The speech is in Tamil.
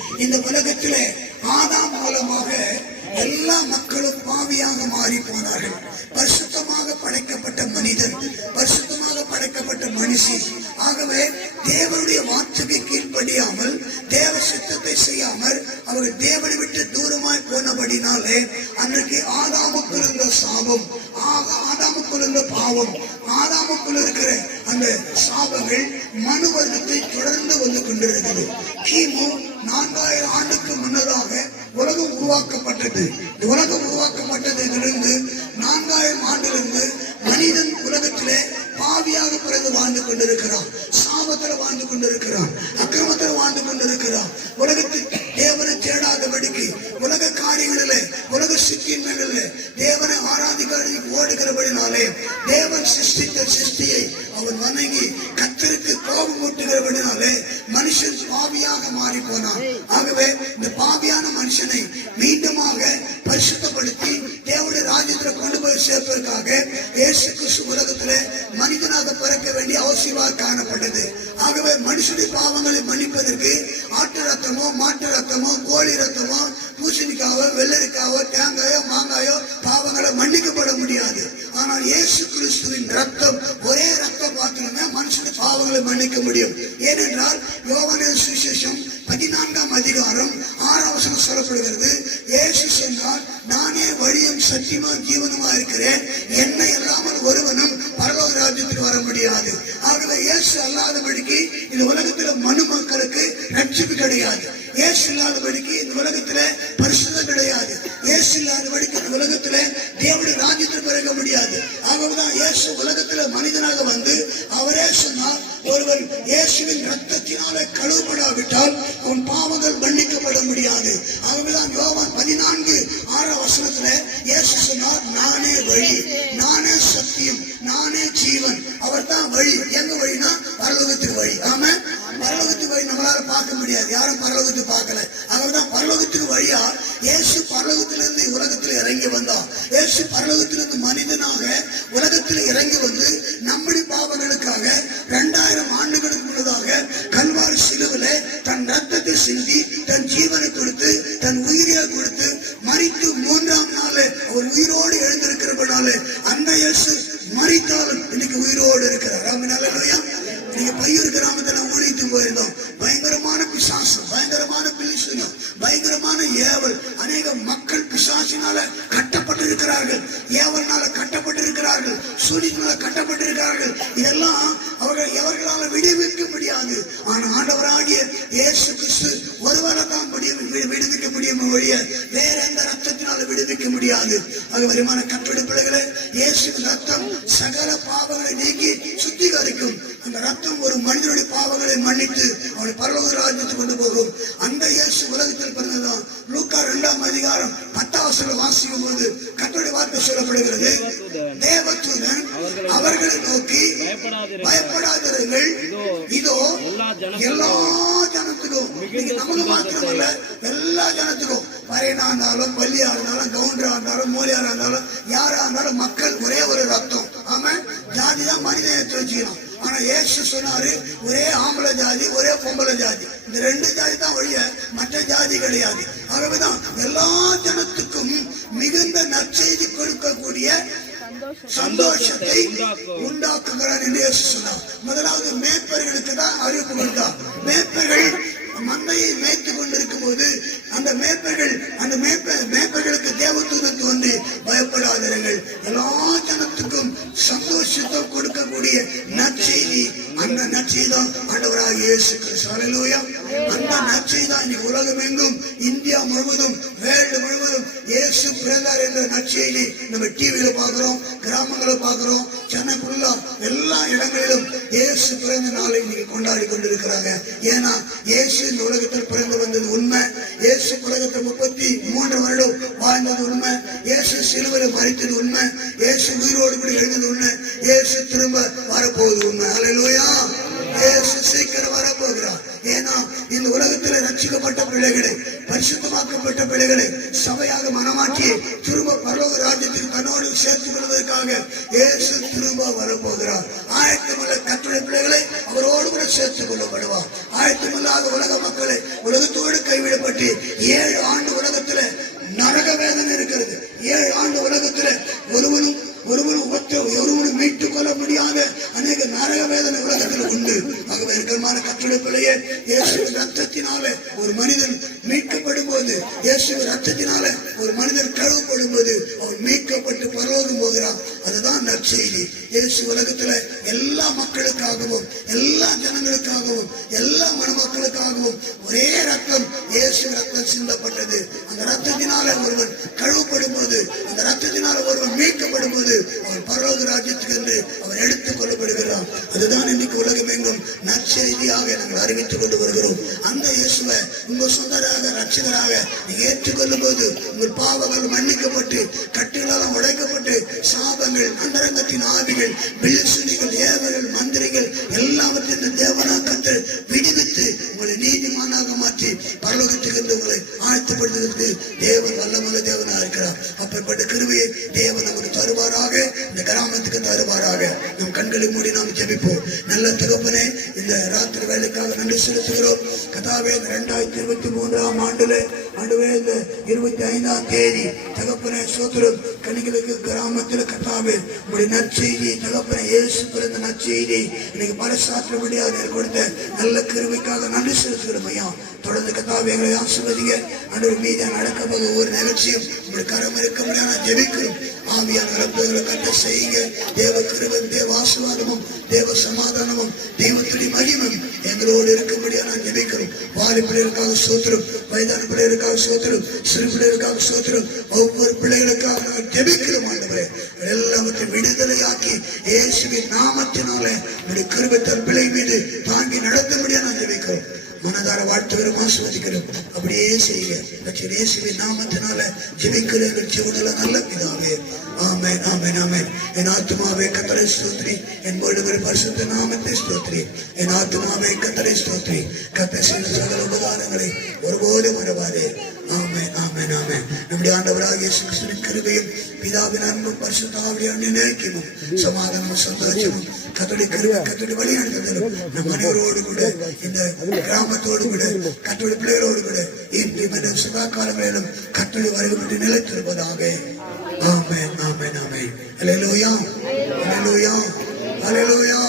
இந்த உலகத்திலே ஆதாம் மூலமாக எல்லா மக்களும் பாவியாக மாறி போனார்கள். பரிசுத்தமாக படைக்கப்பட்ட மனிதன், பரிசுத்தமாக படைக்கப்பட்ட மனுஷி. ஆகவே தேவனுடைய வார்த்தைக்கு கீழ்ப்படியாமல், தேவ சித்தத்தை செய்யாமல் அவர்கள் தேவனை விட்டு தூரமாய் போனபடினாலே அன்றைக்கு ஆதாமுக்குள் இருந்த சாபம், ஆதாமுக்குள் இருந்த பாவம், ஆதாமுக்குள் இருக்கிற அந்த சாபங்கள் மனு வர்க்கத்தை தொடர்ந்து வந்து கொண்டிருக்கிறது. கிமு 4000 ஆண்டுக்கு முன்னதாக உலகம் உருவாக்கப்பட்டது. உலகம் உருவாக்கப்பட்டதிலிருந்து 4000 ஆண்டிலிருந்து மனிதன் உலகத்திலே பாவியாக பிறகு வாழ்ந்து கொண்டிருக்கிறான், சாபத்தில் வாழ்ந்து கொண்டிருக்கிறான், அக்கிரமத்தில் வாழ்ந்து கொண்டிருக்கிறான். உலகத்தில் தேவனை தேடாதபடிக்கு உலக காரியங்களிலே, உலக சிக்கின்மைகளிலே தேவனை ஆராதிக்க ஓடுகிறபடினாலே தேவன் சிருஷ்டித்த சிருஷ்டியை அவன் வணங்கி கர்த்தருக்கு கோபம் ஊட்டுகிறபடினாலே மனுஷன் பாவியாக மாறி போனான். ஆகவே இந்த பாவியான மனுஷனை மீண்டுமாக பரிசுத்தப்படுத்தி தேவனுடைய ராஜ்யத்தில் கொண்டு போய் சேர்ப்பதற்காக இயேசு கிறிஸ்து உலகத்திலே மனிதனாக பிறக்க வேண்டிய அவசியமாக காணப்பட்டது. ஆகவே மனுஷனுடைய பாவங்களை மன்னிப்பதற்கு ஆட்டு ரத்தமோ, மாட்டு ரத்தமோ, கோழி ரத்தமோ, பூசணிக்காவோ, வெள்ளரிக்காவோ, தேங்காயோ, மாங்காயோ பாவங்களை மன்னிக்கப்பட முடியாது. ஆனால் இயேசு கிறிஸ்துவின் ரத்தம், ஒரே ரத்தம் மாத்திரமே மனுஷனுடைய பாவங்களை மன்னிக்க முடியும். ஏனென்றால் யோவான் சுவிசேஷம் 14ஆம் அதிகாரம் 6ஆம் வசனம் சொல்லப்படுகிறது. இயேசு சொன்னார், நானே வழியும் சத்தியமும் ஜீவனுமா இருக்கிறேன், என்னை இல்லாமல் ஒருவனும் பரலோக ராஜ்யத்துக்கு வர முடியாது. ஆகவே இயேசு அல்லாதபடிக்கு இந்த உலகத்தில் மனு மக்களுக்கு ரட்சிப்பு கிடையாது. இயேசு இல்லாதபடிக்கு இந்த உலகத்திலே பரிசுத்தம் கிடையாது. இயேசு இல்லாதபடிக்கு இந்த உலகத்திலே தேவனுடைய ராஜ்யத்தில் பிறக்க முடியாது. ஆகவேதான் இயேசு உலகத்திலே மனிதனாக வந்து அவரே சொன்னார், ஒருவன் இயேசுவின் ரத்தத்தினாலே கழுவப்படாவிட்டால் அவன் பாவங்கள் மன்னிக்கப்பட முடியாது. ஆகவேதான் யோவான் 14:6 வசனத்திலே இயேசு சொன்னார், நானே வழி, நானே சத்தியம், நானே ஜீவன். அவர் தான் வழி. எங்க வழினா பரலோகத்துக்கு வழி. ஆமா, பரலோகத்துக்கு வழி நம்மளால பார்க்க முடியாது, யாரும் பரலோகத்துக்கு பார்க்கல. அவர்தான் பரலோகத்துக்கு வழியா இயேசு பரலோகத்திலிருந்து உலகத்தில் இறங்கி வந்தார். இயேசு பரலோகத்திலிருந்து மனிதனாக உலகத்தில் இறங்கி வந்து நம்முடைய பாவங்களுக்காக 2000 ஆண்டுகளுக்கு முன்னதாக கல்வாரி சிலுவிலே தன் ரத்தத்தை சிந்தி தன் ஜீவனை கொடுத்து தன் உயிரை கொடுத்து மரித்து 3ஆம் நாள் அவர் உயிரோடு எழுந்திருக்கிறபடினாலே அந்த இயேசு மரித்தாலும் இன்னைக்கு உயிரோடு இருக்கிறார். அல்லேலூயா. நீங்க பையூர் கிராமத்துல ஊழித்து போயிருந்தோம். பயங்கரமான பிசாசு, பயங்கரமான பிலிசுங்க, பயங்கரமான ஏவல். அநேக மக்கள் பிசாசினால கட்டப்பட்டிருக்கிறார்கள், ஏவல்னால கட்டப்பட்டிருக்கிறார்கள், சூரியனால கட்டப்பட்டிருக்கிறார்கள். இதெல்லாம் எவர்களால விடுவிக்க முடியாது. ஆனா ஆண்டவராகிய இயேசு கிறிஸ்து ஒருவரை தான் விடுவிக்க முடியும் ஒழிய வேற எந்த ரத்தத்தினால விடுவிக்க முடியாது. அது வருமான கட்டளை பிள்ளைகளே, இயேசுவின் ரத்தம் சகல பாவங்களை நீக்கி சுத்திகரிக்கும். அந்த ரத்தம் ஒரு மனிதனுடைய பாவங்களை மன்னித்து அவனை பரலோக ராஜ்யத்துக்கு கொண்டு போகும். அந்த இயேசு உலகத்தில் பிறந்ததான். லூக்கா 2ஆம் அதிகாரம் 10ஆம் வசனம் வாசிக்கும் போது கர்த்தருடைய வார்த்தை சொல்லப்படுகிறது, தேவதூதன் அவர்களை நோக்கி, பயப்படாதீர்கள், இதோ எல்லா ஜனத்துக்கும், நமக்கு மாத்திரமல்ல எல்லா ஜனத்துக்கும், பறையனா இருந்தாலும், பள்ளியா இருந்தாலும், கவுண்டரா இருந்தாலும், மூலியா இருந்தாலும், யாரா இருந்தாலும் மக்கள் ஒரே ஒரு ரத்தம். ஆமா, ஜாதி தான் மனிதன் எடுத்து வச்சுக்கணும். ஆனா இயேசு சொன்னாரு, ஒரே ஆம்பளை ஜாதி, ஒரே பொம்பளை ஜாதி, இந்த 2 ஜாதி தான் வழிய, மற்ற ஜாதி கிடையாது. ஆகவேதான் எல்லா ஜனத்துக்கும் மிகுந்த நற்செய்தி கொடுக்கக்கூடிய சந்தோஷத்தை உண்டாக்குகிறார் என்று இயேசு சொன்னார். முதலாவது மேய்ப்பர்களுக்கு தான் அறிவிப்பு கொடுத்தார். மேய்ப்பர்கள் மந்தையை மேய்த்து கொண்டிருக்கும் போது அந்த மேய்ப்பர்களுக்கு தேவதூதனுக்கு வந்து, பயப்படாதீர்கள், எல்லா ஜனத்துக்கும் சந்தோஷத்தை கொடுக்கக்கூடிய நற்செய்தி, அந்த நற்செய்தி தான் ஆண்டவராக இயேசு கிறிஸ்து. அல்லேலூயா. அந்த நற்செய்தி தான் இன்னைக்கு உலகம் எங்கும், இந்தியா முழுவதும், வேர்ல்டு முழுவதும் இயேசு பிறந்தார் என்ற நற்செய்தி நம்ம டிவியில பாக்குறோம், கிராமங்களை பாக்குறோம், சென்னை ஃபுல்லா எல்லா இடங்களிலும் இயேசு பிறந்த நாளை இன்னைக்கு கொண்டாடி கொண்டிருக்கிறாங்க. ஏன்னா இயேசு இந்த உலகத்தில் பிறந்து வந்தது உண்மை. இயேசு உலகத்தில் 33 வருடம் வாழ்ந்தது உண்மை. இயேசு சிலுவையில் மரித்தது உண்மை. இயேசு உயிரோடு கூட எழுந்தது உண்மை. இயேசு திரும்ப வரப்போவது உண்மை. அல்லேலூயா. இயேசு இயேசு சீக்கிரம் வர போகிறார். ஏன்னா இந்த உலகத்தில் ரட்சிக்கப்பட்ட பிள்ளைகளை, பரிசுத்தமாக்கப்பட்ட பிள்ளைகளை சபையாக மனமாற்றி திரும்ப பரலோக ராஜ்யத்தில் தன்னோடு சேர்த்துக் கொள்வதற்காக இயேசு திரும்ப வரப்போகிறார். ஆயத்தமுள்ள கர்த்தருடைய பிள்ளைகளை அவரோடு கூட சேர்த்துக் கொள்ளப்படுவார். ஆயத்தமில்லாத உலக மக்களை உலகத்தோடு கைவிடப்பட்டு 7 ஆண்டு உலகத்துல நரக வேதனை இருக்கிறது. 7 ஆண்டு உலகத்துல ஒருவனும் மீட்டுக் கொள்ள முடியாத அநேக நரக வேதனை உலகத்தில் உண்டு. ஆகவே இருக்கமான கர்த்தருடைய பிள்ளையே, இயேசுவின் ரத்தத்தினால ஒரு மனிதன் மீட்கப்படும் போது, இயேசுவின் ரத்தத்தினால ஒரு மனிதன் கழுவப்படும் போது அவன் மீட்கப்பட்டு பரலோகம் போகிறான். அதுதான் நற்செய்தி. இயேசு உலகத்துல எல்லா மக்களுக்காகவும், எல்லா ஜனங்களுக்காகவும், எல்லா மணமக்களுக்காகவும் ஒரே ரத்தம், இயேசு ரத்தம் சிந்தப்பட்டது. அந்த ரத்தத்தினால ஒருவன் கழுவப்படும் போது, அந்த ரத்தத்தினால ஒருவன் மீட்கப்படும் போது அவன் பரலோக ராஜ்யத்துக்கு என்று அவன் எடுத்துக் கொள்ளப்படுகிறான். அதுதான் இன்னைக்கு உலகம் எங்கும் நற்செய்தியாக நாங்கள் அறிவித்துக் கொண்டு வருகிறோம். அந்த இயேசுவை உங்கள் சொந்தராக ரட்சகராக நீங்க ஏற்றுக்கொள்ளும் போது உங்கள் பாவங்கள் மன்னிக்கப்பட்டு, கட்டுகளால் உடைக்கப்பட்டு, சாபங்கள், அந்தரங்கத்தின் ஆவிகள், பில்லிசுனிகள், ஏவர்கள், மந்திரிகள் எல்லாவற்றையும் தேவனாக்கத்தில் விடுவித்து உங்களை நீதிமானாக மாற்றி பரலோகத்துக்கு என்று உங்களை ஆழ்த்தப்படுவதற்கு தேவன் வல்லமுள்ள தேவனாக இருக்கிறார். அப்படிப்பட்ட கிருபையை தேவன் நமக்கு தருவாராக, இந்த கிராமத்துக்கு தருவாராக. நம் கண்களை மூடி நாம் ஜெபிப்போம். நல்ல தகப்பனே, இந்த ராத்திரி வேலைக்காக நன்றி செலுத்துகிறோம். கதாவே 2023ஆம் ஆண்டுல ஆண்டுவே இந்த 25ஆம் தேதி தகப்பனே சோத்திரம் கனிகளுக்கு கிராமத்தில் கதாவே உங்களுடைய நற்செய்தி தகப்பனே இயேசு பிறந்த நற்செய்தி இன்னைக்கு பறைசாற்றபடியாக கொடுத்த நல்ல கிருபைக்காக நன்றி செலுத்துகிறோம் ஐயா. தொடர்ந்து கதாவே எங்களை ஆசீர்வதிங்க. ஆண்டவர் மீது நடக்க ஒவ்வொரு நிகழ்ச்சியும் உங்களுடைய கரம் இருக்க முடியாது ஜெபிக்கிறோம். ஆவியான ரத்தங்களை கட்ட செய்யுங்க. தேவ கிருபையும், தேவ ஆசீர்வாதமும், தேவ சமாதானமும், தெய்வத்துடைய மகிமும் எங்களோடு இருக்கும்படியா நான் ஜெபிக்கிறோம். வாலி பிள்ளைகளுக்காக சோத்திரம், வயதான பிள்ளைகளுக்காக சோத்திரம், சிறு பிள்ளைகளுக்காக சோத்திரம், ஒவ்வொரு பிள்ளைகளுக்காக நாங்கள் ஜெபிக்கிறோம். ஆண்டவரே எல்லாவற்றையும் விடுதலையாக்கி இயேசுவின் நாமத்தினால உங்களுடைய கிருபைத்தால் பிள்ளை மீது தாங்கி நடத்தும்படியா நான் ஜெபிக்கிறோம். மனதார வாழ்த்துகிறோம், ஆசீர்வதிக்கிறோம். அப்படியே செய்யுங்க. இயேசுவின் நாமத்தினால ஜெபிக்கிற எங்கள் ஜீவனில நல்ல பிதாவே. ஆமென், ஆமென், ஆமென். என் ஆத்துமாவே கர்த்தரை ஸ்தோத்திரி, என் முழுவதும் பரிசுத்த நாமத்தை ஸ்தோத்திரி. என் ஆத்துமாவே கர்த்தரை ஸ்தோத்திரி, கர்த்தர் செய்த சகல உபகாரங்களை ஒருபோதும் மறவாதே. ஆமென், ஆமென், ஆமென். நம்முடைய ஆண்டவராகிய இயேசு கிறிஸ்துவின் கிருபையும், பிதாவின் அன்பும், பரிசுத்த ஆவியானவரின் நினைக்கும் சமாதானமும், சந்தோஷமும், கர்த்தருடைய கிருபை, கர்த்தருடைய வழிநடத்துதலும் நம் அனைவரோடு கூட, இந்த கிராமத்தோடு கூட, கர்த்தருடைய பிள்ளைகளோடு கூட இன்று மற்றும் சதா காலங்களிலும் கர்த்தருடைய வருகை நிலைத்திருப்பதாக. ஆமென், ஆமென், ஆமென். அல்லேலூயா, அல்லேலூயா, அல்லேலூயா.